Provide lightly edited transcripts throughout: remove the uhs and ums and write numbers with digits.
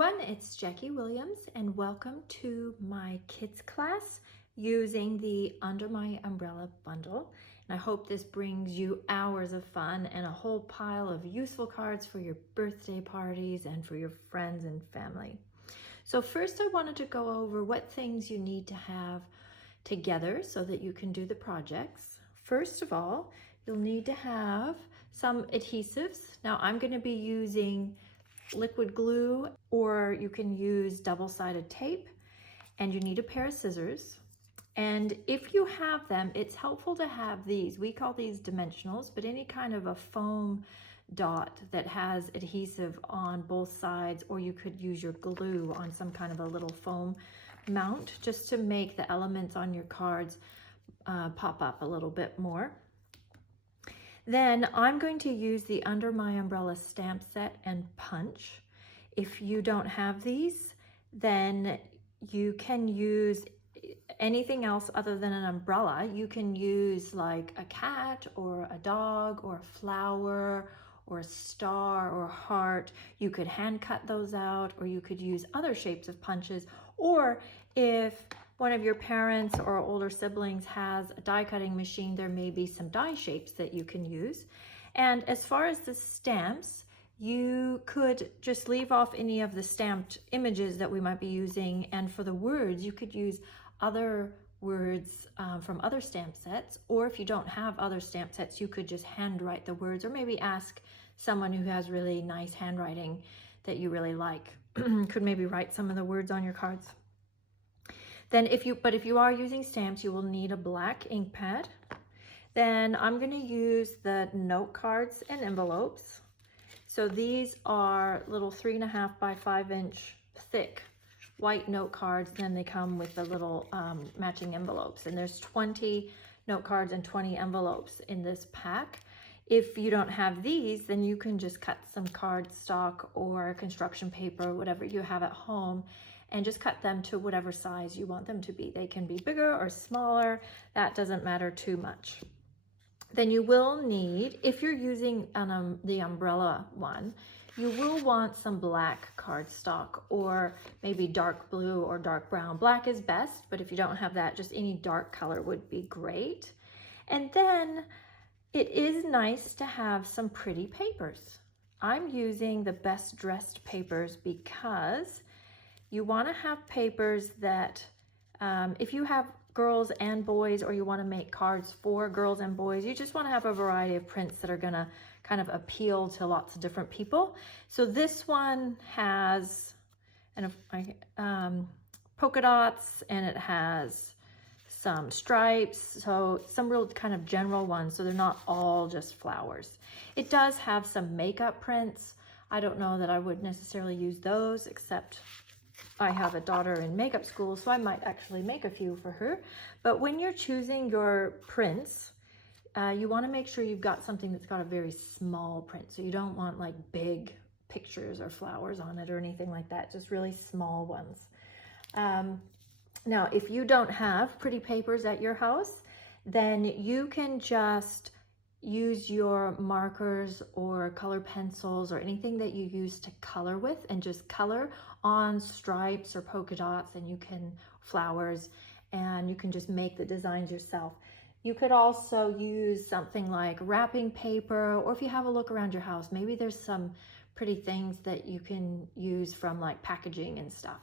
everyone, it's Jackie Williams and welcome to my kids class using the Under My Umbrella bundle. And I hope this brings you hours of fun and a whole pile of useful cards for your birthday parties and for your friends and family. So first I wanted to go over what things you need to have together so that you can do the projects. First of all, you'll need to have some adhesives. Now I'm going to be using liquid glue, or you can use double-sided tape, and you need a pair of scissors. And if you have them, it's helpful to have these. We call these dimensionals, but any kind of a foam dot that has adhesive on both sides, or you could use your glue on some kind of a little foam mount just to make the elements on your cards pop up a little bit more. Then I'm going to use the Under My Umbrella stamp set and punch. If you don't have these, then you can use anything else other than an umbrella. You can use like a cat or a dog or a flower or a star or a heart. You could hand cut those out, or you could use other shapes of punches. Or if one of your parents or older siblings has a die cutting machine, there may be some die shapes that you can use. And as far as the stamps, you could just leave off any of the stamped images that we might be using. And for the words, you could use other words from other stamp sets. Or if you don't have other stamp sets, you could just handwrite the words, or maybe ask someone who has really nice handwriting that you really like. Could maybe write some of the words on your cards. Then if you are using stamps, you will need a black ink pad. Then I'm going to use the note cards and envelopes. So these are little 3.5 by 5 inch thick white note cards. Then they come with the little matching envelopes. And there's 20 note cards and 20 envelopes in this pack. If you don't have these, then you can just cut some cardstock or construction paper, whatever you have at home, and just cut them to whatever size you want them to be. They can be bigger or smaller. That doesn't matter too much. Then you will need, if you're using the umbrella one, you will want some black cardstock, or maybe dark blue or dark brown. Black is best, but if you don't have that, just any dark color would be great. And then it is nice to have some pretty papers. I'm using the Best Dressed papers because you want to have papers that, if you have girls and boys, or you want to make cards for girls and boys, you just want to have a variety of prints that are going to kind of appeal to lots of different people. So this one has polka dots, and it has some stripes, so some real kind of general ones, so they're not all just flowers. It does have some makeup prints. I don't know that I would necessarily use those, except I have a daughter in makeup school, so I might actually make a few for her. But when you're choosing your prints, you want to make sure you've got something that's got a very small print. So you don't want like big pictures or flowers on it or anything like that, just really small ones. Now, if you don't have pretty papers at your house, then you can just use your markers or color pencils or anything that you use to color with, and just color on stripes or polka dots, and you can flowers, and you can just make the designs yourself. You could also use something like wrapping paper, or if you have a look around your house, maybe there's some pretty things that you can use from like packaging and stuff.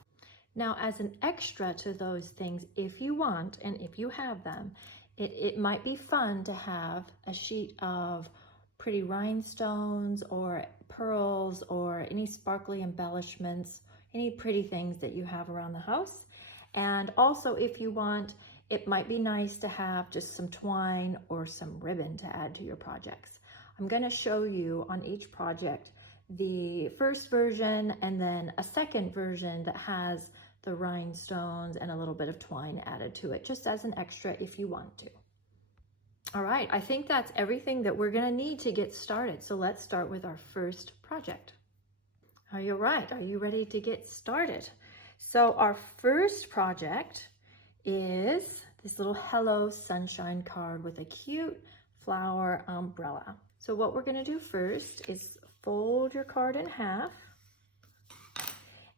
Now, as an extra to those things, if you want, and if you have them, it might be fun to have a sheet of pretty rhinestones or pearls or any sparkly embellishments, any pretty things that you have around the house. And also, if you want, it might be nice to have just some twine or some ribbon to add to your projects. I'm going to show you on each project the first version and then a second version that has the rhinestones and a little bit of twine added to it, just as an extra if you want to. All right, I think that's everything that we're going to need to get started. So let's start with our first project. Are you right? Are you ready to get started? So our first project is this little Hello Sunshine card with a cute flower umbrella. So what we're going to do first is fold your card in half,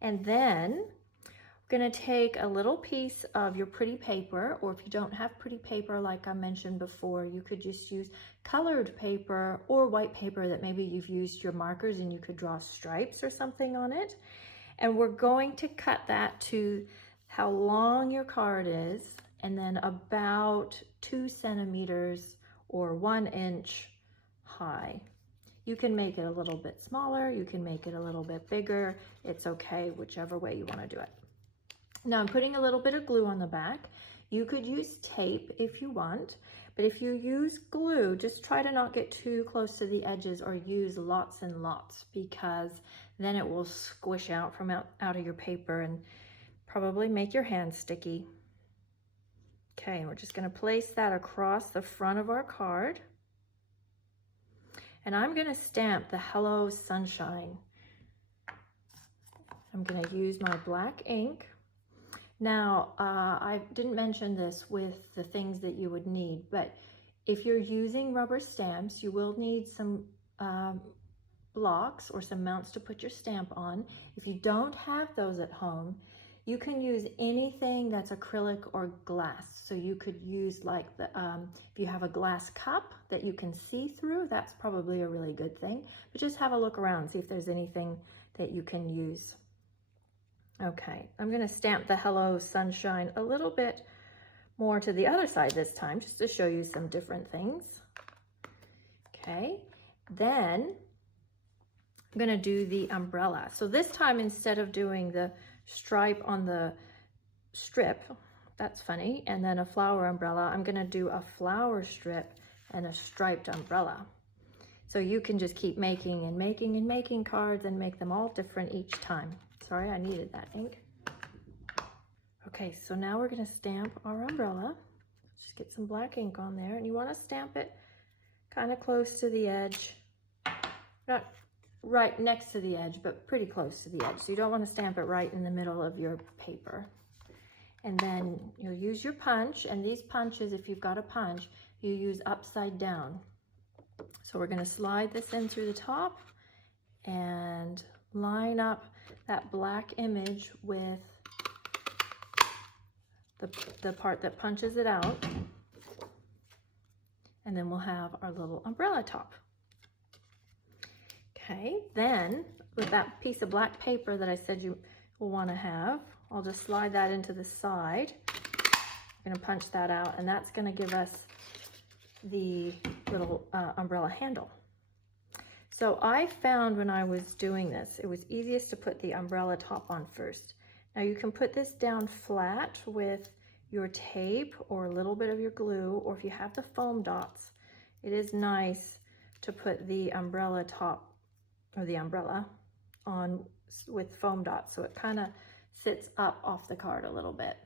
And then we're going to take a little piece of your pretty paper, or if you don't have pretty paper like I mentioned before, you could just use colored paper or white paper that maybe you've used your markers and you could draw stripes or something on it. And we're going to cut that to how long your card is, and then about 2 centimeters or 1 inch high. You can make it a little bit smaller, you can make it a little bit bigger. It's okay, whichever way you want to do it. Now I'm putting a little bit of glue on the back. You could use tape if you want, but if you use glue, just try to not get too close to the edges or use lots and lots, because then it will squish out from out of your paper and probably make your hands sticky. Okay, we're just going to place that across the front of our card. And I'm going to stamp the Hello Sunshine. I'm going to use my black ink. Now, I didn't mention this with the things that you would need, but if you're using rubber stamps, you will need some blocks or some mounts to put your stamp on. If you don't have those at home, you can use anything that's acrylic or glass. So you could use like if you have a glass cup that you can see through, that's probably a really good thing. But just have a look around, see if there's anything that you can use. Okay, I'm going to stamp the Hello Sunshine a little bit more to the other side this time, just to show you some different things. Okay, then I'm going to do the umbrella. So this time, instead of doing the stripe on the strip, that's funny, and then a flower umbrella, I'm going to do a flower strip and a striped umbrella. So you can just keep making and making and making cards and make them all different each time. Sorry, I needed that ink. Okay, so now we're going to stamp our umbrella. Just get some black ink on there, and you want to stamp it kind of close to the edge. Not right next to the edge, but pretty close to the edge. So you don't want to stamp it right in the middle of your paper. And then you'll use your punch, and these punches, if you've got a punch, you use upside down. So we're going to slide this in through the top and line up that black image with the part that punches it out, and then we'll have our little umbrella top. Okay, then with that piece of black paper that I said you will want to have, I'll just slide that into the side. I'm going to punch that out, and that's going to give us the little umbrella handle. So I found when I was doing this, it was easiest to put the umbrella top on first. Now you can put this down flat with your tape or a little bit of your glue, or if you have the foam dots, it is nice to put the umbrella top or the umbrella on with foam dots, so it kind of sits up off the card a little bit.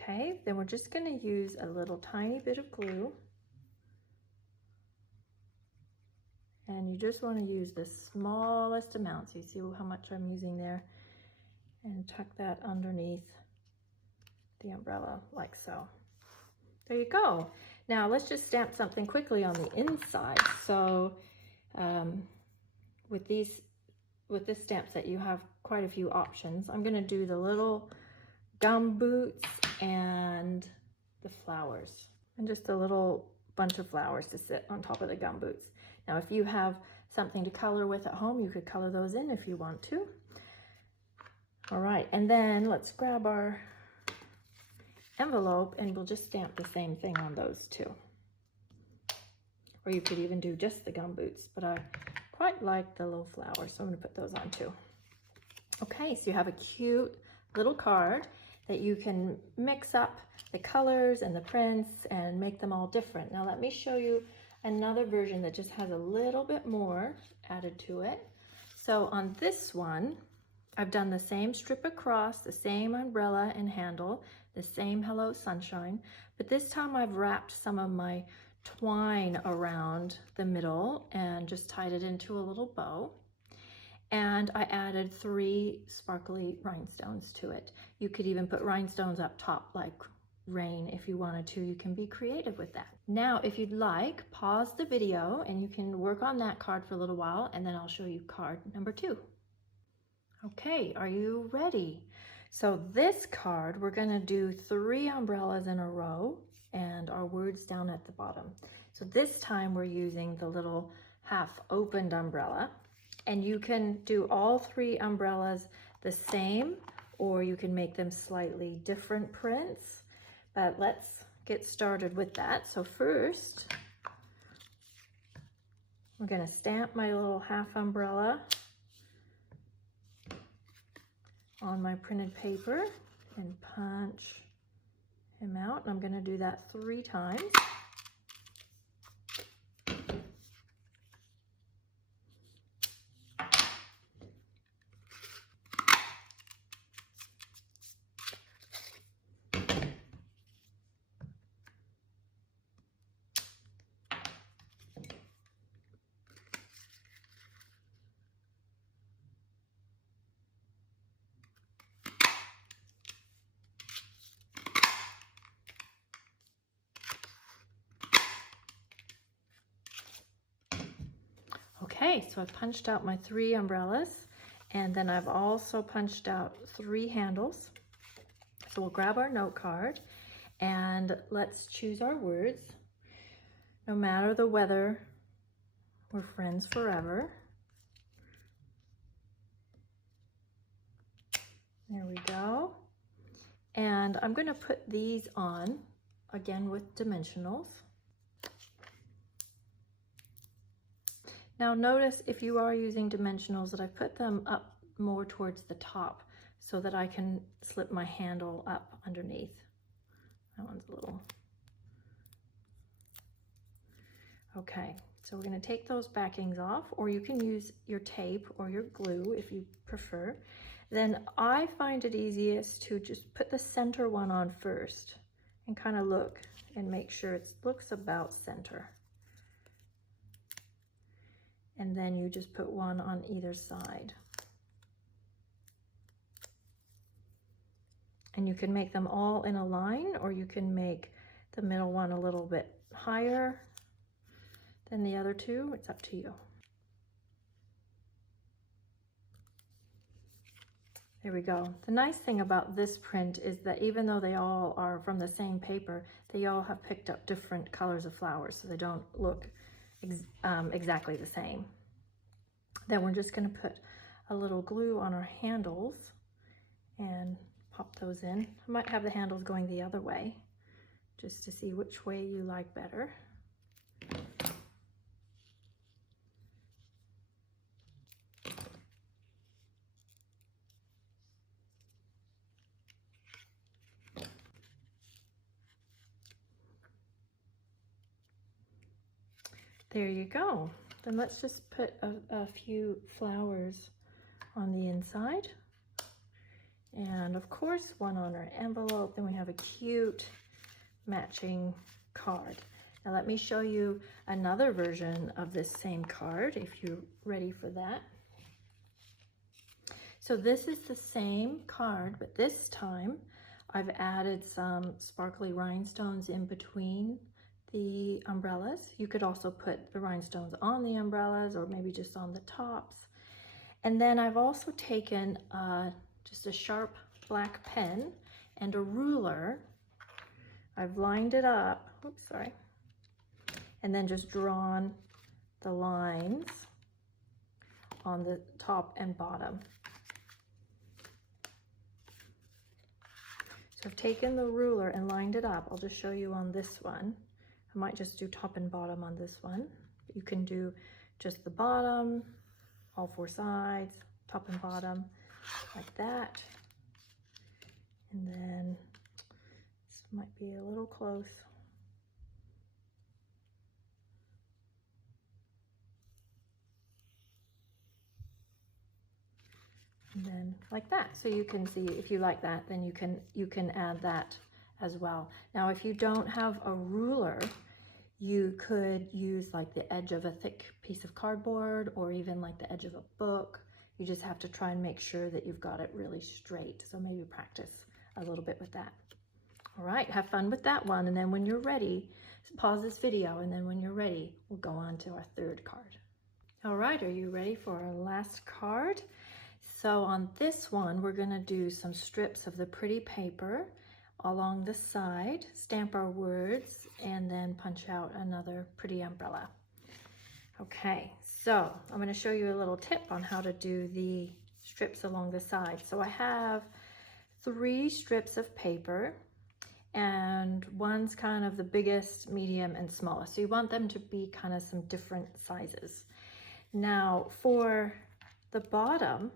Okay, then we're just going to use a little tiny bit of glue. And you just want to use the smallest amount. So you see how much I'm using there, and tuck that underneath the umbrella like so. There you go. Now let's just stamp something quickly on the inside. So with this stamp set, you have quite a few options. I'm going to do the little gum boots and the flowers, and just a little bunch of flowers to sit on top of the gum boots. Now, if you have something to color with at home, you could color those in if you want to. All right, and then let's grab our envelope, and we'll just stamp the same thing on those too. Or you could even do just the gum boots, but I quite like the little flowers, so I'm going to put those on too. Okay, so you have a cute little card that you can mix up the colors and the prints and make them all different. Now let me show you another version that just has a little bit more added to it. So on this one, I've done the same strip across, the same umbrella and handle, the same Hello Sunshine, but this time I've wrapped some of my twine around the middle and just tied it into a little bow. And I added 3 sparkly rhinestones to it. You could even put rhinestones up top like rain if you wanted to. You can be creative with that. Now, if you'd like, pause the video and you can work on that card for a little while, and then I'll show you card number 2. Okay, are you ready? So this card, we're gonna do 3 umbrellas in a row and our words down at the bottom. So this time we're using the little half opened umbrella, and you can do all 3 umbrellas the same, or you can make them slightly different prints, but let's get started with that. So first, we're gonna stamp my little half umbrella on my printed paper and punch him out. And I'm going to do that 3 times. Okay, so I've punched out my 3 umbrellas, and then I've also punched out 3 handles. So we'll grab our note card and let's choose our words. No matter the weather, we're friends forever. There we go. And I'm going to put these on again with dimensionals. Now notice, if you are using dimensionals, that I put them up more towards the top so that I can slip my handle up underneath. That one's a little... Okay, so we're going to take those backings off, or you can use your tape or your glue if you prefer. Then I find it easiest to just put the center one on first and kind of look and make sure it looks about center. And then you just put one on either side. And you can make them all in a line, or you can make the middle one a little bit higher than the other 2. It's up to you. There we go. The nice thing about this print is that even though they all are from the same paper, they all have picked up different colors of flowers, so they don't look exactly the same. Then we're just going to put a little glue on our handles and pop those in. I might have the handles going the other way just to see which way you like better. There you go. Then let's just put a few flowers on the inside. And of course, one on our envelope. Then we have a cute matching card. Now let me show you another version of this same card if you're ready for that. So this is the same card, but this time I've added some sparkly rhinestones in between the umbrellas. You could also put the rhinestones on the umbrellas or maybe just on the tops. And then I've also taken just a sharp black pen and a ruler. I've lined it up, oops, sorry, and then just drawn the lines on the top and bottom. So I've taken the ruler and lined it up. I'll just show you on this one. I might just do top and bottom on this one. You can do just the bottom, all 4 sides, top and bottom, like that. And then this might be a little close. And then like that. So you can see, if you like that, then you can add that as well. Now, if you don't have a ruler, you could use like the edge of a thick piece of cardboard or even like the edge of a book. You just have to try and make sure that you've got it really straight. So maybe practice a little bit with that. All right, have fun with that one. And then when you're ready, pause this video, and then when you're ready, we'll go on to our 3rd card. All right, are you ready for our last card? So on this one, we're gonna do some strips of the pretty paper along the side, stamp our words, and then punch out another pretty umbrella. Okay, so I'm gonna show you a little tip on how to do the strips along the side. So I have 3 strips of paper, and one's kind of the biggest, medium, and smallest. So you want them to be kind of some different sizes. Now for the bottom,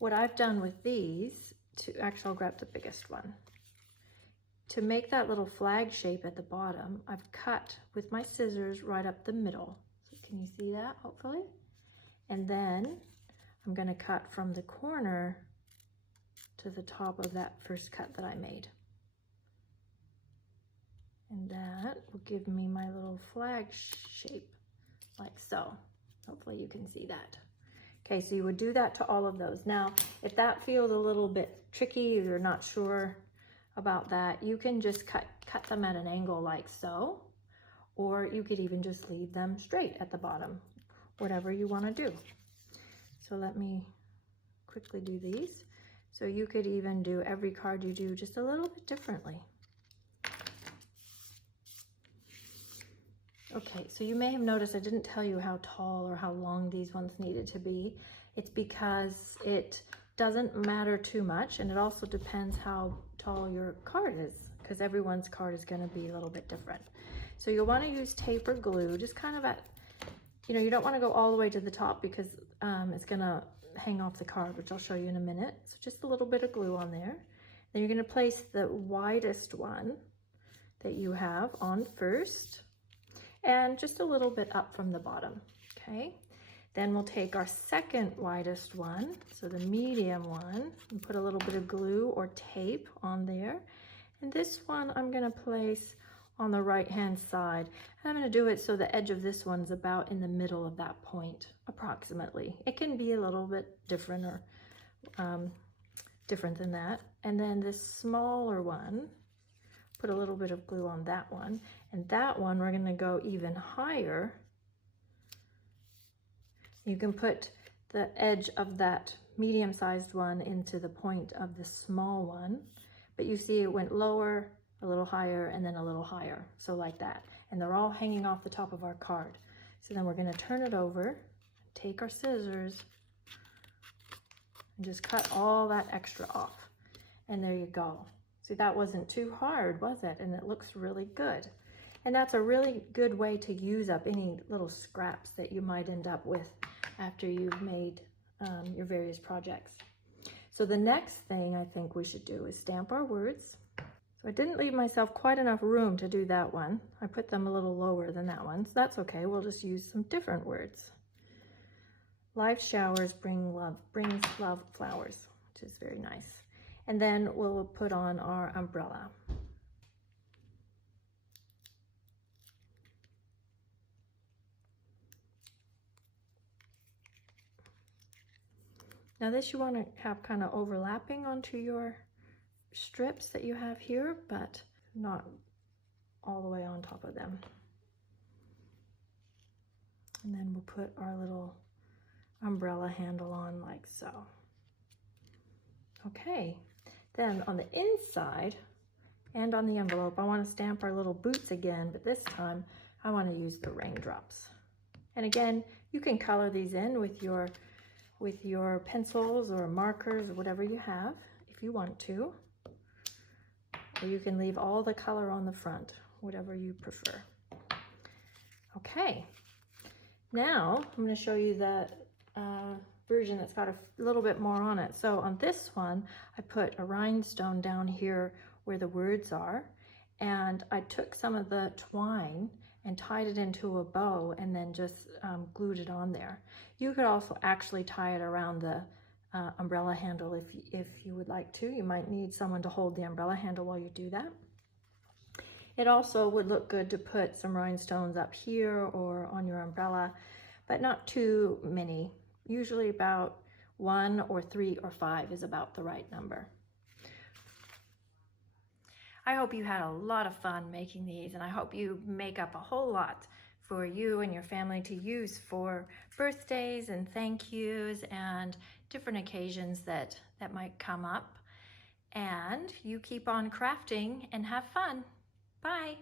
what I've done with these, actually I'll grab the biggest one. To make that little flag shape at the bottom, I've cut with my scissors right up the middle. So can you see that, hopefully? And then I'm gonna cut from the corner to the top of that first cut that I made. And that will give me my little flag shape, like so. Hopefully you can see that. Okay, so you would do that to all of those. Now, if that feels a little bit tricky, or you're not sure about that, you can just cut them at an angle like so, or you could even just leave them straight at the bottom, whatever you want to do. So let me quickly do these. So you could even do every card you do just a little bit differently. Okay, so you may have noticed I didn't tell you how tall or how long these ones needed to be. It's because it doesn't matter too much, and it also depends how tall your card is, because everyone's card is going to be a little bit different. So you'll want to use tape or glue, just kind of at, you don't want to go all the way to the top because it's going to hang off the card, which I'll show you in a minute. So just a little bit of glue on there. Then you're going to place the widest one that you have on first, and just a little bit up from the bottom, okay? Then we'll take our second widest one, so the medium one, and put a little bit of glue or tape on there. And this one I'm gonna place on the right-hand side. And I'm gonna do it so the edge of this one's about in the middle of that point, approximately. It can be a little bit different or different than that. And then this smaller one, put a little bit of glue on that one, and that one we're going to go even higher. You can put the edge of that medium-sized one into the point of the small one, but you see it went lower, a little higher, and then a little higher, so like that. And they're all hanging off the top of our card. So then we're going to turn it over, take our scissors, and just cut all that extra off. And there you go. See, that wasn't too hard, was it? And it looks really good. And that's a really good way to use up any little scraps that you might end up with after you've made your various projects. So the next thing I think we should do is stamp our words. So I didn't leave myself quite enough room to do that one. I put them a little lower than that one, so that's okay. We'll just use some different words. Life showers brings love flowers, which is very nice. And then we'll put on our umbrella. Now this you want to have kind of overlapping onto your strips that you have here, but not all the way on top of them. And then we'll put our little umbrella handle on like so. Okay. Then on the inside and on the envelope, I want to stamp our little boots again, but this time I want to use the raindrops. And again, you can color these in with your pencils or markers or whatever you have if you want to. Or you can leave all the color on the front, whatever you prefer. Okay, now I'm going to show you that version that's got a little bit more on it. So on this one, I put a rhinestone down here where the words are, and I took some of the twine and tied it into a bow and then just glued it on there. You could also actually tie it around the umbrella handle if you would like to. You might need someone to hold the umbrella handle while you do that. It also would look good to put some rhinestones up here or on your umbrella, but not too many. Usually about 1 or 3 or 5 is about the right number. I hope you had a lot of fun making these, and I hope you make up a whole lot for you and your family to use for birthdays and thank yous and different occasions that might come up. And you keep on crafting and have fun. Bye.